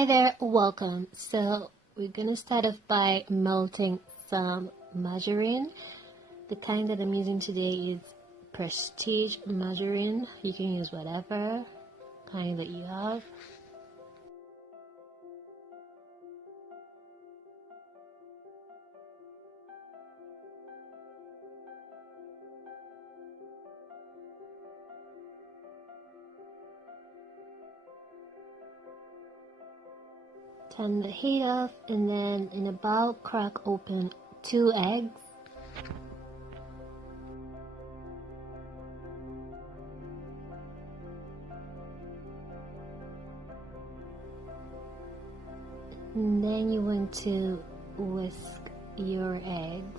Hi there, welcome. So we're gonna start off by melting some margarine. The kind that I'm using today is Prestige margarine. You can use whatever kind that you have. Turn the heat off, and then in a bowl crack open 2 eggs. And then you want to whisk your eggs.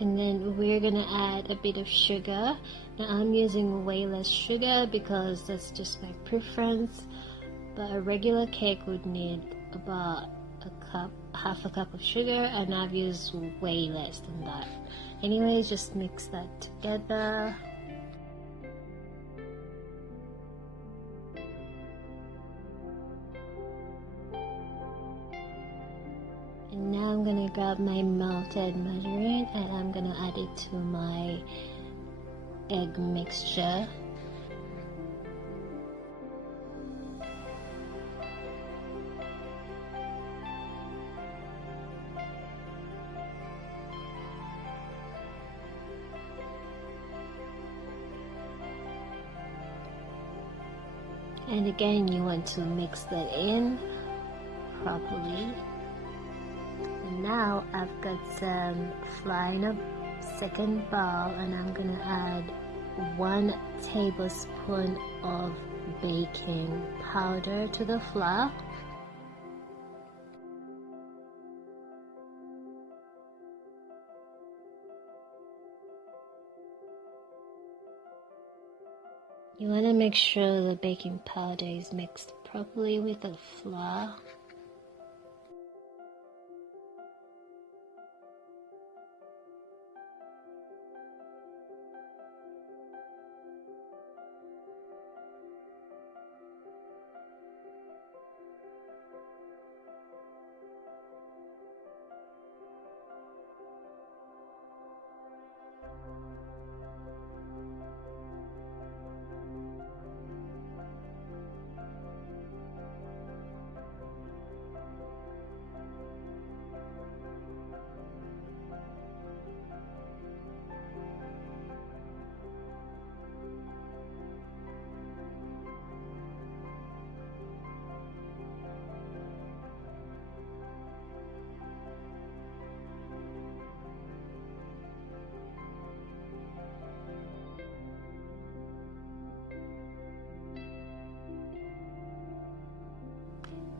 And then we're gonna add a bit of sugar. Now I'm using way less sugar because that's just my preference, but a regular cake would need about half a cup of sugar, and I've used way less than that. Anyways, just mix that together. And now I'm gonna grab my melted margarine and I'm gonna add it to my egg mixture. And again, you want to mix that in properly. And now I've got some flour in a second bowl, and I'm gonna add 1 tablespoon of baking powder to the flour. You want to make sure the baking powder is mixed properly with the flour.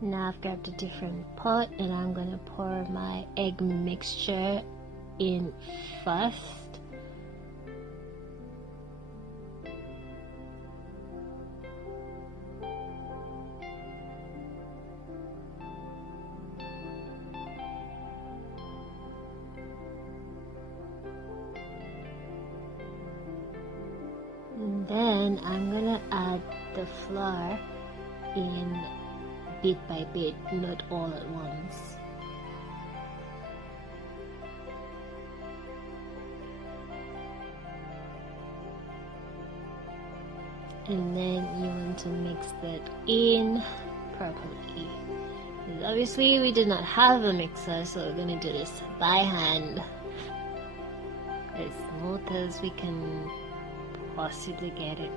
Now I've grabbed a different pot and I'm going to pour my egg mixture in first. And then I'm going to add the flour in bit by bit, not all at once. And then you want to mix that in properly. And obviously we did not have a mixer, so we're going to do this by hand as smooth as we can possibly get it.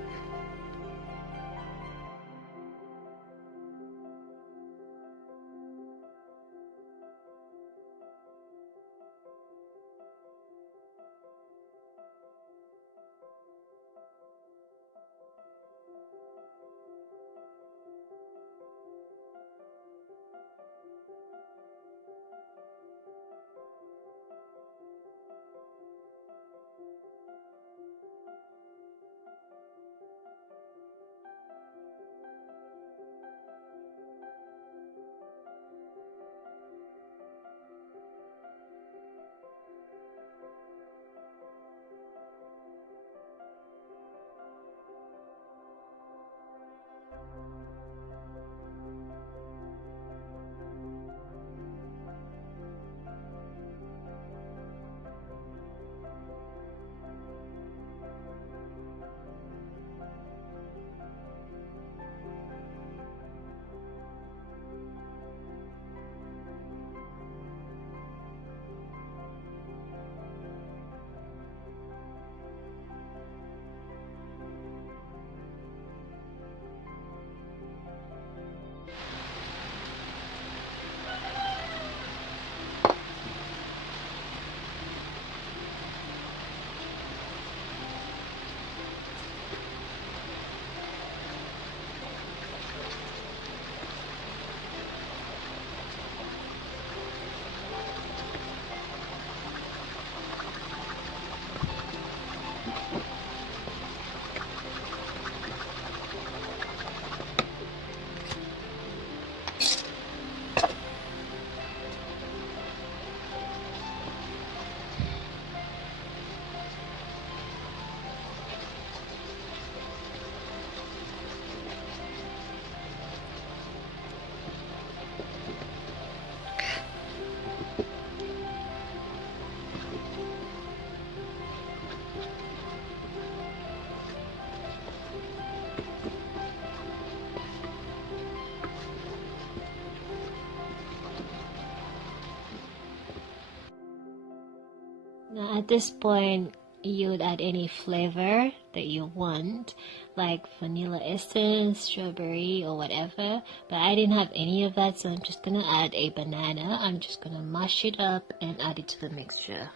Now at this point, you'd add any flavor that you want, like vanilla essence, strawberry, or whatever. But I didn't have any of that, so I'm just gonna add a banana. I'm just gonna mash it up and add it to the mixture.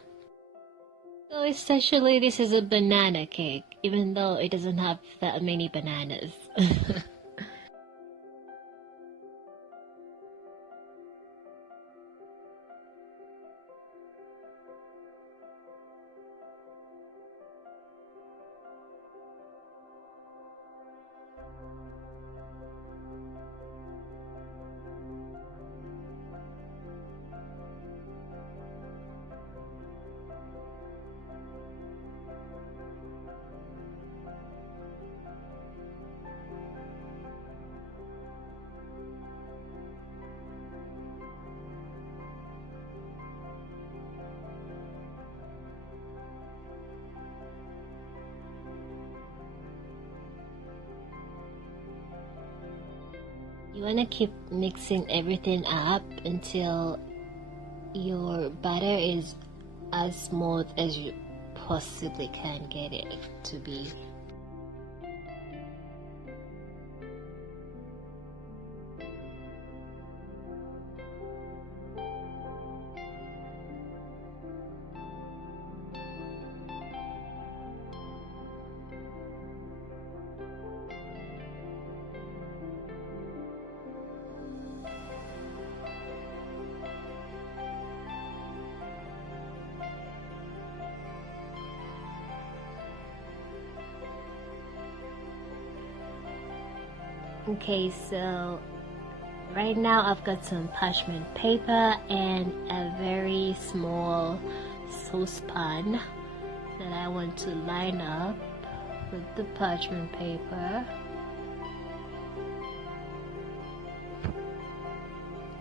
So essentially, this is a banana cake, even though it doesn't have that many bananas. You want to keep mixing everything up until your batter is as smooth as you possibly can get it to be. Okay, so right now I've got some parchment paper and a very small saucepan that I want to line up with the parchment paper.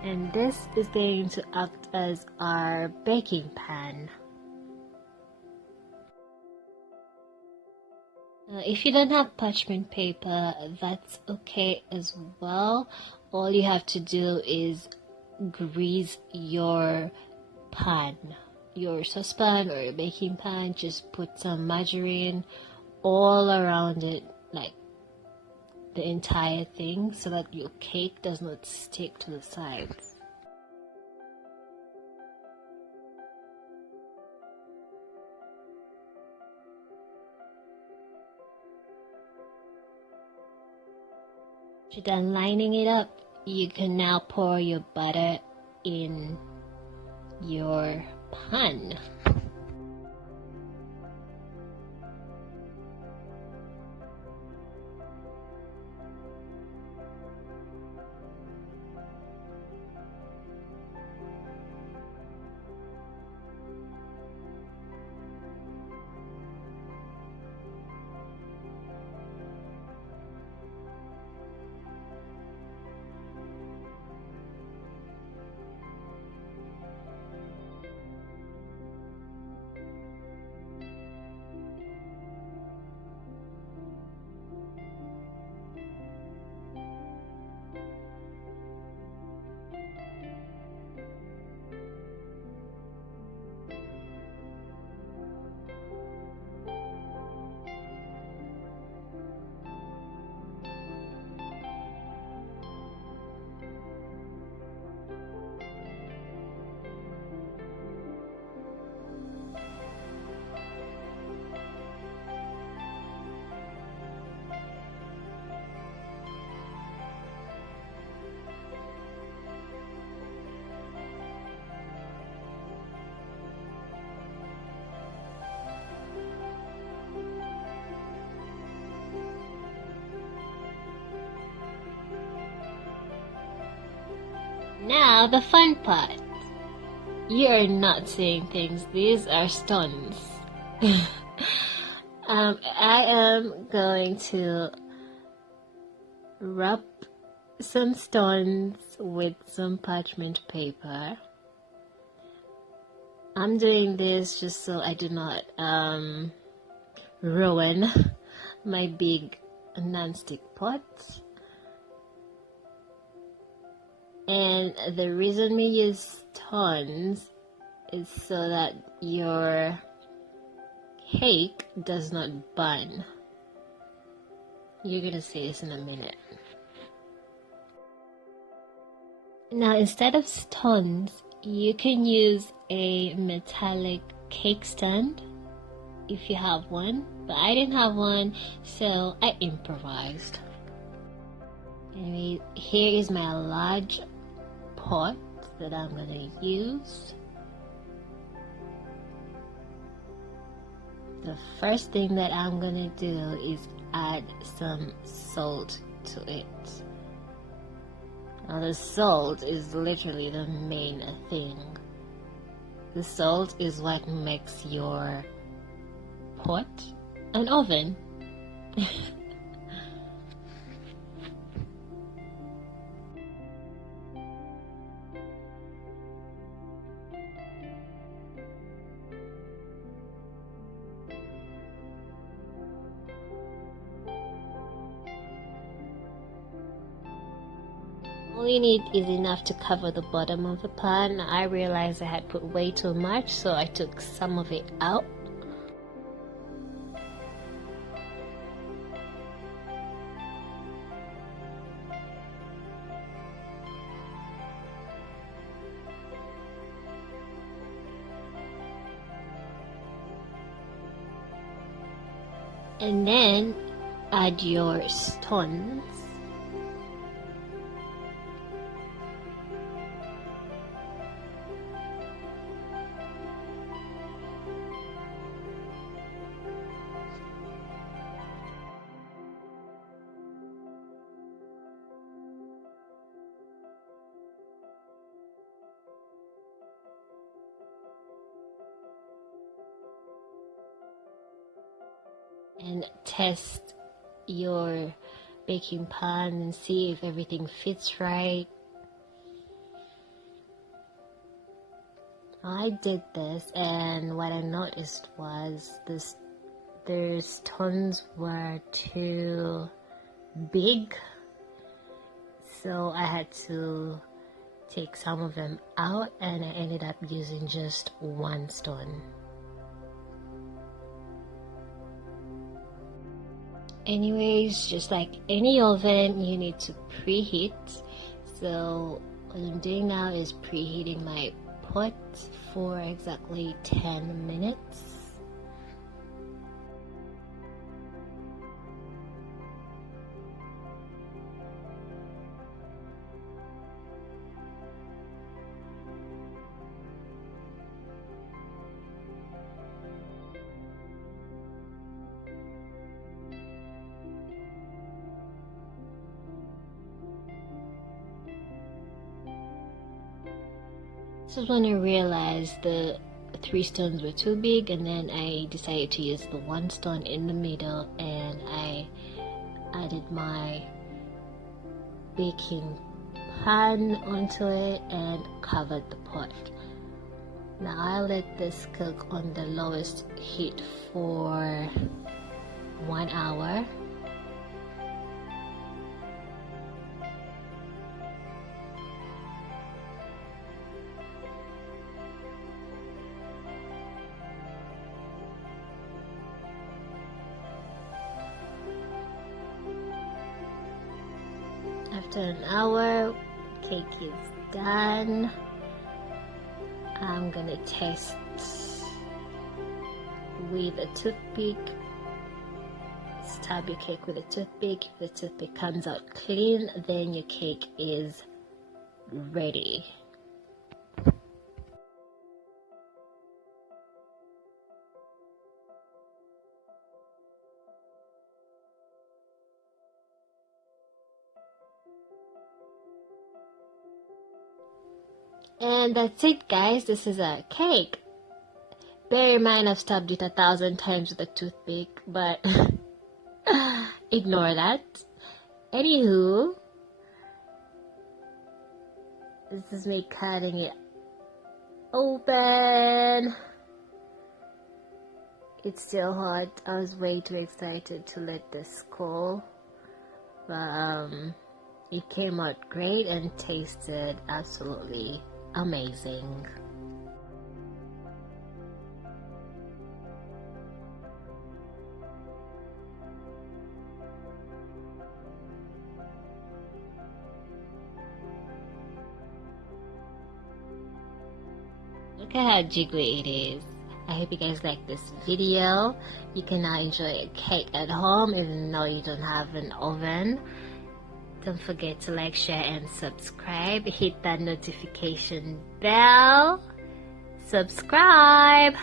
And this is going to act as our baking pan. If you don't have parchment paper, that's okay as well. All you have to do is grease your pan, your saucepan or your baking pan. Just put some margarine all around it, like the entire thing, so that your cake does not stick to the sides. After done lining it up, you can now pour your butter in your pan. Now the fun part. You are not seeing things. These are stones. I am going to wrap some stones with some parchment paper. I'm doing this just so I do not ruin my big non-stick pot. And the reason we use stones is so that your cake does not burn. You're gonna see this in a minute. Now, instead of stones, you can use a metallic cake stand if you have one, but I didn't have one, so I improvised. Anyway, here is my large pot that I'm gonna use. The first thing that I'm gonna do is add some salt to it. Now the salt is literally the main thing. The salt is what makes your pot an oven. All you need is enough to cover the bottom of the pan. I realized I had put way too much, so I took some of it out. And then add your stones. And test your baking pan and see if everything fits right. I did this, and what I noticed was their stones were too big, so I had to take some of them out, and I ended up using just one stone. Anyways, just like any oven, you need to preheat. So what I'm doing now is preheating my pot for exactly 10 minutes. This is when I realized the 3 stones were too big, and then I decided to use the 1 stone in the middle, and I added my baking pan onto it and covered the pot. Now I'll let this cook on the lowest heat for 1 hour. After an hour, cake is done. I'm gonna test with a toothpick. Stab your cake with a toothpick. If the toothpick comes out clean, then your cake is ready. And that's it, guys. This is a cake. Bear in mind I've stabbed it 1,000 times with a toothpick, but ignore that. Anywho, this is me cutting it open. It's still hot. I was way too excited to let this cool. But it came out great and tasted absolutely amazing. Look at how jiggly it is. I hope you guys like this video. You can now enjoy a cake at home even though you don't have an oven. Don't forget to like, share, and subscribe. Hit that notification bell. Subscribe.